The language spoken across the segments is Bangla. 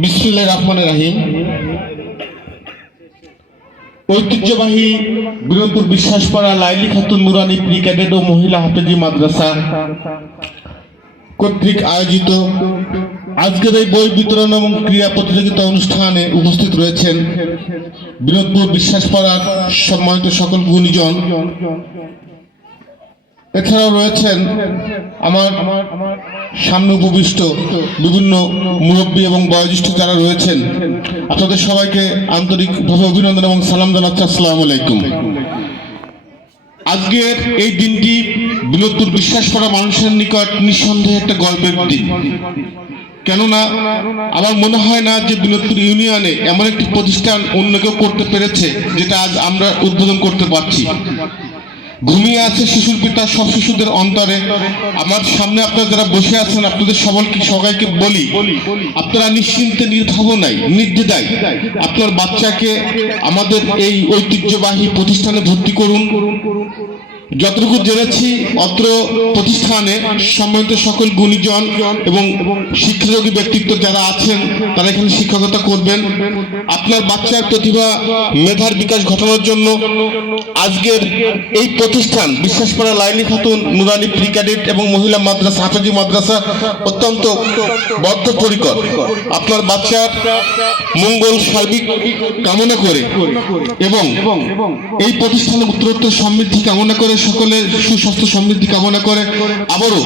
বিসমুল্লাহ রহমান রাহিম। ঐতিহ্যবাহী বীরপুর বিশ্বাসপাড়া লাইলি খাতুন নুরানি প্রি ক্যাডেট ও মহিলা হাফেজি মাদ্রাসা কর্তৃক আয়োজিত আজকের এই বই বিতরণ এবং ক্রীড়া প্রতিযোগিতা অনুষ্ঠানে উপস্থিত রয়েছেন বিনোদপুর বিশ্বাসপাড়ার সম্মানিত সকল গুণীজন। এছাড়াও রয়েছেন আমার সামনে উপবিষ্ট বিভিন্ন মুরব্বী এবং বয়োজ্যেষ্ঠ যারা রয়েছেন, আপনাদের সবাইকে আন্তরিকভাবে অভিনন্দন এবং সালাম জানাচ্ছি, আসসালামু আলাইকুম। আজকের এই দিনটি বিনোদপুর বিশ্বাস করা মানুষের নিকট নিঃসন্দেহে একটা গল্পের দিন। কেননা আমার মনে হয় না যে বিনোদপুর ইউনিয়নে এমন একটি প্রতিষ্ঠান অন্য কেউ করতে পেরেছে যেটা আজ আমরা উদ্বোধন করতে পারছি। ঘুমিয়ে আছে শিশুর পিতা সব শিশুদের অন্তরে। আমার সামনে আপনারা যারা বসে আছেন, আপনাদের সকলকে সবাইকে বলি, আপনারা নিশ্চিন্তে নির্ভাবনায়, নির্দ্বিধায় আপনার বাচ্চাকে আমাদের এই ঐতিহ্যবাহী প্রতিষ্ঠানে ভর্তি করুন। যতটুকু জেনেছি, অত্র প্রতিষ্ঠানে সম্মানিত সকল গুণীজন এবং শিক্ষাযোগী ব্যক্তিত্ব যারা আছেন, তারা এখানে শিক্ষকতা করবেন। আপনার বাচ্চার প্রতিভা, মেধার বিকাশ ঘটানোর জন্য আজকের এই প্রতিষ্ঠান, বিশ্বাসপাড়া লাইলি খাতুন, নুরানি প্রি ক্যাডেট এবং মহিলা মাদ্রাসা, হাফেজি মাদ্রাসা অত্যন্ত বদ্ধপরিকর। আপনার বাচ্চার মঙ্গল, সার্বিক কামনা করে এবং এই প্রতিষ্ঠানের উত্তরোত্তর সমৃদ্ধি কামনা করে সকলে সুস্বাস্থ্য সমৃদ্ধি কামনা করে আবারও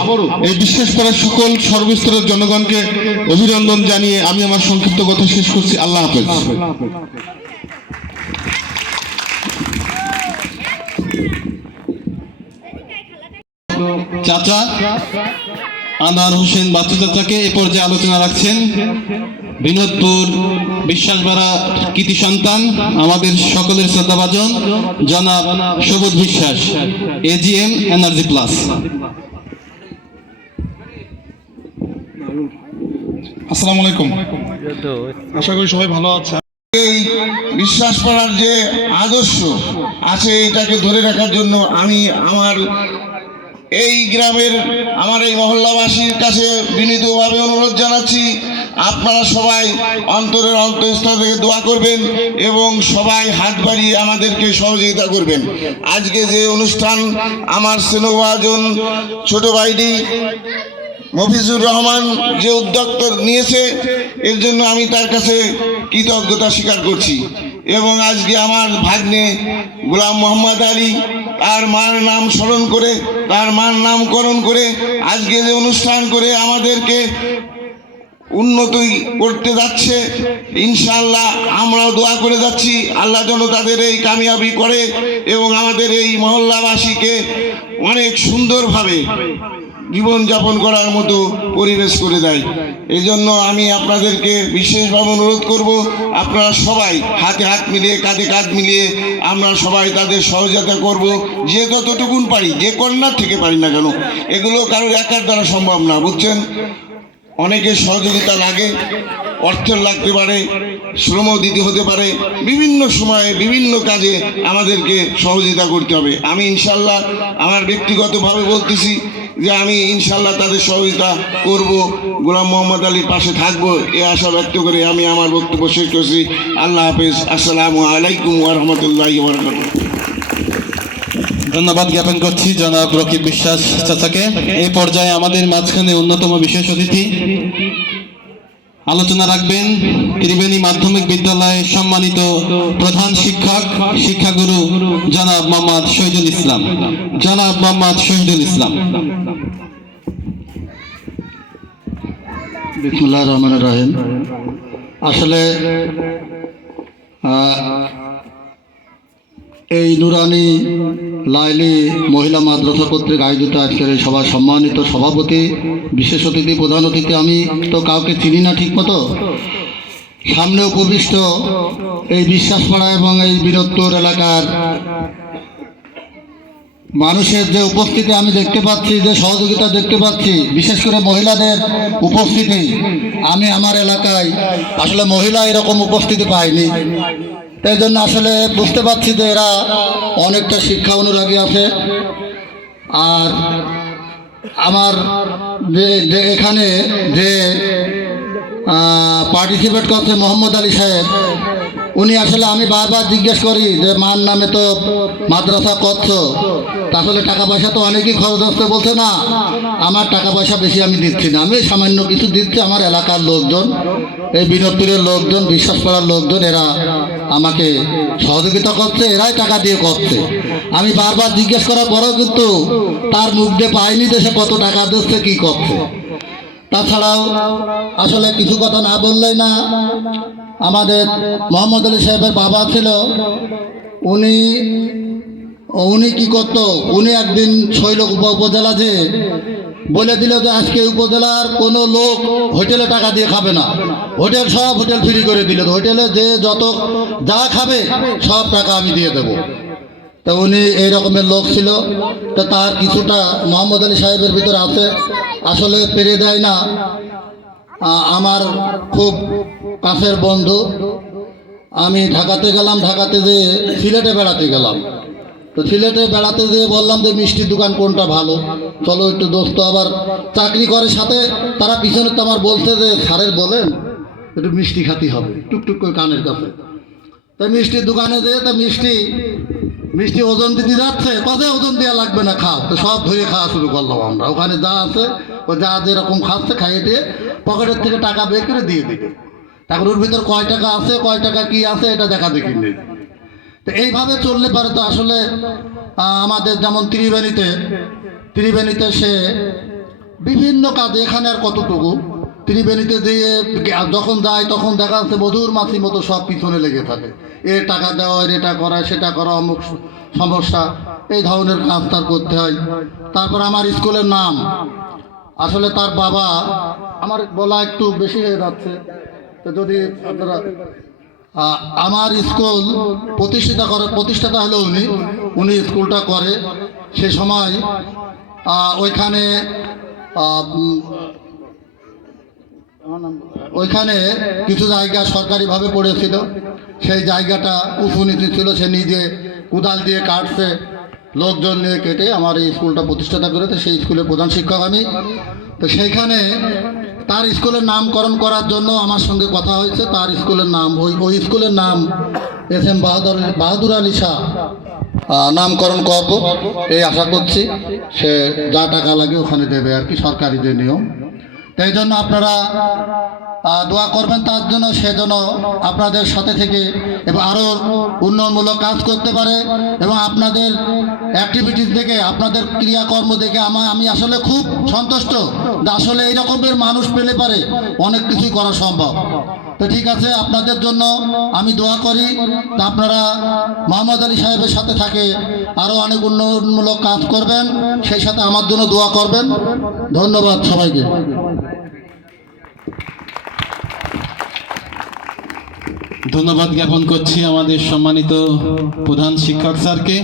এই বিশ্বাস করার সকল সর্বস্তরের জনগণকে অভিনন্দন জানিয়ে আমি আমার সংক্ষিপ্ত কথা শেষ করছি। আল্লাহ হাফেজ। চাচা, আনোয়ার হোসেন বাচ্চু চাচাকে এ পর্যায়ে আলোচনা রাখছেন। বিনোদপুর বিশ্বাসবাড়া কৃতি সন্তান আমাদের সকলের শ্রদ্ধাভাজন জনাব সবুজ বিশ্বাস এজিএম এনার্জি প্লাস আসসালামু আলাইকুম। আশা করি সবাই ভালো আছে। এই বিশ্বাস করার যে আদর্শ আছে এটাকে ধরে রাখার জন্য আমি আমার এই গ্রামের আমার এই মহল্লাবাসীর কাছে বিনীতভাবে অনুরোধ জানাচ্ছি। আপনারা সবাই অন্তরের অন্তঃস্থল থেকে দোয়া করবেন এবং সবাই হাত বাড়িয়ে আমাদেরকে সহযোগিতা করবেন। আজকে যে অনুষ্ঠান, আমার স্নেহভাজন ছোট ভাইটি মফিজুর রহমান যে উদ্যোগ নিয়েছে, এর জন্য আমি তার কাছে কৃতজ্ঞতা স্বীকার করছি। এবং আজকে আমার ভাগ্নে গোলাম মোহাম্মদ আলী, তার মার নাম স্মরণ করে, তার মার নামকরণ করে আজকে যে অনুষ্ঠান করে আমাদেরকে উন্নতি করতে যাচ্ছে। ইনশাল্লাহ আমরাও দোয়া করে যাচ্ছি। আল্লাহ যেন তাদের এই কামিয়াবি করে এবং আমাদের এই মহল্লাবাসীকে অনেক সুন্দরভাবে জীবনযাপন করার মতো পরিবেশ করে দেয়। এই জন্য আমি আপনাদেরকে বিশেষভাবে অনুরোধ করব, আপনারা সবাই হাতে হাত মিলিয়ে, কাঁধে কাঁধ মিলিয়ে আমরা সবাই তাদের সহযোগিতা করব। যে যতটুকুন পারি, যে কন্যার থেকে পারি না কেন, এগুলো কারোর একার দ্বারা সম্ভব না, বুঝছেন? অনেকের সহযোগিতা লাগে, অর্থের লাগতে পারে, শ্রমও দিতে হতে পারে, বিভিন্ন সময়ে বিভিন্ন কাজে আমাদেরকে সহযোগিতা করতে হবে। আমি ইনশাল্লাহ আমার ব্যক্তিগতভাবে বলতেছি যে আমি ইনশাল্লাহ তাদের সহযোগিতা করব, গোলাম মোহাম্মদ আলীর পাশে থাকব, এ আশা ব্যক্ত করে আমি আমার বক্তব্য শেষ করছি। আল্লাহ হাফেজ। আসসালামু আলাইকুম ওরহমতুল্লাহ ধন্যবাদ জ্ঞাপন করছি, জনাব রকিব বিশ্বাস চাচাকে। এই পর্যায়ে আমাদের মাঝখানে অন্যতম বিশেষ অতিথি। আলোচনা রাখবেন ত্রিবেণী মাধ্যমিক বিদ্যালয়ের সম্মানিত প্রধান শিক্ষক, শিক্ষাগুরু জনাব মোহাম্মদ শহীদুল ইসলাম। জনাব মোহাম্মদ শহীদুল ইসলাম। বিসমুল্লাহ রহমান রাহিম। আসলে এই নুরানি, লাইলি, মহিলা মাদ্রাসা কর্তৃক আয়োজিত আজকের এই সভার সম্মানিত সভাপতি, বিশেষ অতিথি, প্রধান অতিথি, আমি তো কাউকে চিনি না ঠিক মতো সামনে উপবিষ্ট এই বিশ্বাসপাড়া এবং এই বীরত্বর এলাকার মানুষের যে উপস্থিতি আমি দেখতে পাচ্ছি, যে সহযোগিতা দেখতে পাচ্ছি, বিশেষ করে মহিলাদের উপস্থিতি, আমি আমার এলাকায় আসলে মহিলা এরকম উপস্থিতি পাইনি। তাই জন্য আসলে বুঝতে পারছি যে এরা অনেকটা শিক্ষা অনুরাগী আছে। আর আমার যে এখানে যে পার্টিসিপেট করছে মোহাম্মদ আলী সাহেব, উনি আসলে আমি বারবার জিজ্ঞেস করি যে, মার নামে তো মাদ্রাসা করছ, তাহলে টাকা পয়সা তো অনেকই খরচ হচ্ছে। বলছে, না, আমার টাকা পয়সা বেশি আমি দিচ্ছি না। আমি সামান্য কিছু দিচ্ছি আমার এলাকার লোকজন, এই বিনোদপুরের লোকজন, বিশ্বাস করার লোকজন, এরা আমাকে সহযোগিতা করছে, এরাই টাকা দিয়ে করছে। আমি বারবার জিজ্ঞেস করার পরেও কিন্তু তার মুখ দিয়ে পাইনি দেশে কত টাকা দিচ্ছে, কি করছে। তাছাড়াও আসলে কিছু কথা না বললেই না, আমাদের মোহাম্মদ আলী সাহেবের বাবা ছিল, উনি উনি কি করতো? উনি একদিন উপ উপজেলা যে বলে দিল যে আজকে উপজেলার কোনো লোক হোটেলে টাকা দিয়ে খাবে না। হোটেল সব হোটেল ফ্রি করে দিল। হোটেলে যে যত যা খাবে, সব টাকা আমি দিয়ে দেবো। তো উনি এই রকমের লোক ছিল। তো তার কিছুটা মোহাম্মদ আলী সাহেবের ভিতরে আছে। আসলে পেরে দেয় না। আমার খুব কাছের বন্ধু। আমি ঢাকাতে গেলাম। ঢাকাতে যে সিলেটে বেড়াতে গেলাম। তো সিলেটে বেড়াতে যেয়ে বললাম যে মিষ্টির দোকান কোনটা ভালো? চলো একটু দোস্ত আবার চাকরি করে সাথে, তারা পিছনে তো আমার বলছে যে স্যারের বলেন, একটু মিষ্টি খাতি হবে, টুকটুক করে কানের কাছে। তাই মিষ্টির দোকানে যেয়ে তা মিষ্টি মিষ্টি ওজন দিতে যাচ্ছে কোথায় ওজন দেওয়া লাগবে না, খাও। তো সব ধরে খাওয়া শুরু করলাম আমরা। ওখানে যা আছে, ও যা যেরকম খাচ্ছে, খাইয়ে দিয়ে পকেটের থেকে টাকা বের করে দিয়ে দিবে। ওর ভিতর কয় টাকা আছে, কয় টাকা কি আছে, এটা দেখা দেখি নেই তো এইভাবে চললে পারে তো আসলে আমাদের যেমন ত্রিবেণীতে ত্রিবেণীতে সে বিভিন্ন কাজে, এখানে আর কতটুকু? ত্রিবেণীতে যেয়ে যখন যায় তখন দেখা যাচ্ছে মধুর মাছির মতো সব পিছনে লেগে থাকে। এ টাকা দেওয়া এটা করা, সেটা করা, অমুক সমস্যা, এই ধরনের কাজ তার করতে হয়। তারপর আমার স্কুলের নাম। আসলে তার বাবা, আমার বলা একটু বেশি হয়ে যাচ্ছে। যদি আপনারা আমার স্কুল প্রতিষ্ঠিতা করে, প্রতিষ্ঠাতা হলো উনি। উনি স্কুলটা করে। সে সময় ওইখানে ওইখানে কিছু জায়গা সরকারিভাবে পড়েছিল। সেই জায়গাটা উঁচু নিচু ছিল, সে নিজে কোদাল দিয়ে কাটছে, লোকজন নিয়ে কেটে আমার এই স্কুলটা প্রতিষ্ঠাতা করেছে। সেই স্কুলের প্রধান শিক্ষক আমি। তো সেইখানে তার স্কুলের নামকরণ করার জন্য আমার সঙ্গে কথা হয়েছে। তার স্কুলের নাম, ওই ওই স্কুলের নাম এস এম বাহাদুর বাহাদুর আলী শাহ। নামকরণ করব। এই আশা করছি সে যা টাকা লাগে ওখানে দেবে আর কি, সরকারি যে নিয়ম। তাই জন্য আপনারা দোয়া করবেন তার জন্য, সে যেন আপনাদের সাথে থেকে এবং আরও উন্নয়নমূলক কাজ করতে পারে এবং আপনাদের অ্যাক্টিভিটিস দেখে, আপনাদের ক্রিয়াকর্ম দেখে আমার আমি আসলে খুব সন্তুষ্ট যে আসলে এই রকমের মানুষ পেলে পারে, অনেক কিছুই করা সম্ভব। তো ঠিক আছে, আপনাদের জন্য আমি দোয়া করি তা আপনারা মোহাম্মদ আলী সাহেবের সাথে থাকে আরও অনেক উন্নয়নমূলক কাজ করবেন, সেই সাথে আমার জন্য দোয়া করবেন। ধন্যবাদ সবাইকে। ধন্যবাদ জ্ঞাপন করছি আমাদের সম্মানিত প্রধান শিক্ষক স্যারকে।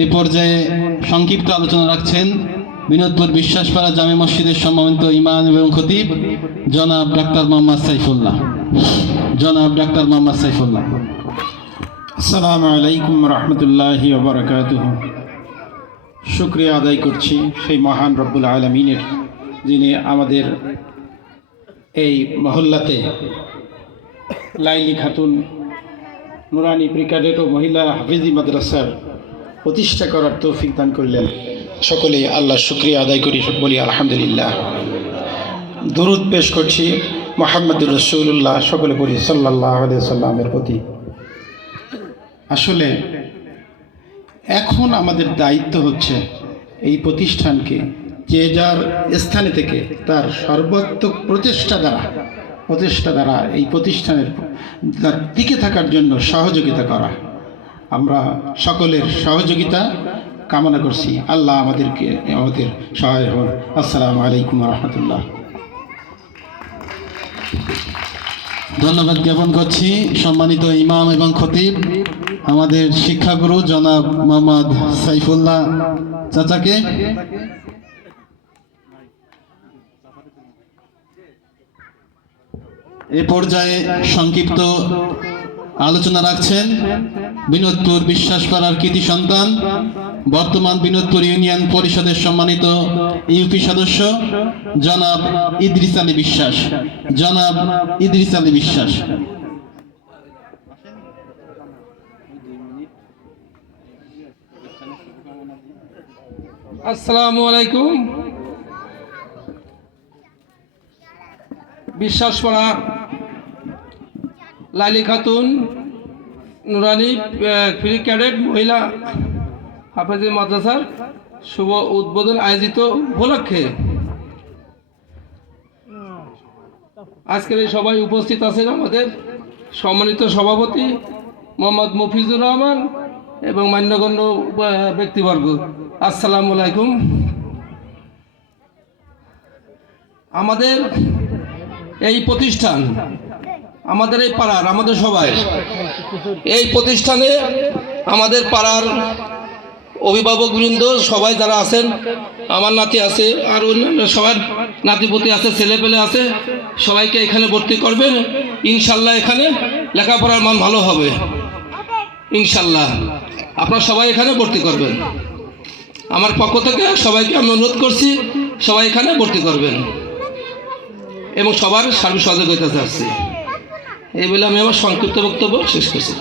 এই পর্যায়ে সংক্ষিপ্ত আলোচনা রাখছেন বিনোদপুর বিশ্বাসপাড়া জামে মসজিদের সম্মানিত ইমান এবং খতিব জনাব ডাক্তার মোহাম্মদ সাইফুল্লাহ। জনাব ডাক্তার মোহাম্মদ সাইফুল্লাহ। আসসালামু আলাইকুম রহমতুল্লাহি শুক্রিয়া আদায় করছি সেই মহান রব্বুল আলমিনের যিনি আমাদের এই মহল্লাতে লাইলি খাতুন, নুরানি প্রিকাডেট ও মহিলা হাফিজি মাদ্রাসার প্রতিষ্ঠা করার তৌফিক দান করলেন। সকলে আল্লাহ শুক্রিয়া আদায় করি, বলি আলহামদুলিল্লাহ। দরুদ পেশ করছি মোহাম্মদুর রসুল্লাহ সকলে পড়ি সাল্লাহ সাল্লামের প্রতি। আসলে এখন আমাদের দায়িত্ব হচ্ছে এই প্রতিষ্ঠানকে, যে যার স্থানে থেকে তার সর্বাত্মক প্রচেষ্টা দ্বারা প্রচেষ্টা দ্বারা, এই প্রতিষ্ঠানের টিকে থাকার জন্য সহযোগিতা করা। আমরা সকলের সহযোগিতা কামনা করছি। আল্লাহ আমাদেরকে, আমাদের সহায় হন। আসসালামু আলাইকুম রহমতুল্লাহ। ধন্যবাদ জ্ঞাপন করছি সম্মানিত ইমাম এবং খতিব, আমাদের শিক্ষাগুরু জনাব মোহাম্মদ সাইফুল্লাহ চাচাকে। এ পর্যায়ে সংক্ষিপ্ত আলোচনা রাখছেন বিনোদপুর বিশ্বাসপাড়ার কৃতি সন্তান, বর্তমান বিনোদপুর ইউনিয়ন পরিষদের সম্মানিত ইউপি সদস্য, জনাব ইদ্রিস আলী বিশ্বাস। জনাব ইদ্রিস আলী বিশ্বাস। আসসালামু আলাইকুম। বিশ্বাস পড়া লালি খাতুন, নুরানি ফ্রি ক্যাডেট, মহিলা হাফেজি মাদ্রাসার শুভ উদ্বোধন আয়োজিত উপলক্ষে। আজকের এই সবাই উপস্থিত আছেন আমাদের সম্মানিত সভাপতি মোহাম্মদ মফিজুর রহমান এবং মান্যগণ্য ব্যক্তিবর্গ। আসসালামু আলাইকুম। আমাদের এই প্রতিষ্ঠান আমাদের এই পাড়ার, আমাদের সবাই। এই প্রতিষ্ঠানে আমাদের পাড়ার অভিভাবকবৃন্দ সবাই যারা আছেন, আমার নাতি আছে, আর অন্যান্য সবার নাতিপতি আছে ছেলেপেলে আছে, সবাইকে এখানে ভর্তি করবেন। ইনশাল্লাহ এখানে লেখাপড়ার মান ভালো হবে। ইনশাল্লাহ। আপনারা সবাই এখানে ভর্তি করবেন। আমার পক্ষ থেকে সবাইকে আমি অনুরোধ করছি, সবাই এখানে ভর্তি করবেন। এবং সবার সার্বিক সহযোগিতা চাচ্ছি। এই বলে আমি আমার সংক্ষিপ্ত বক্তব্য শেষ করছি।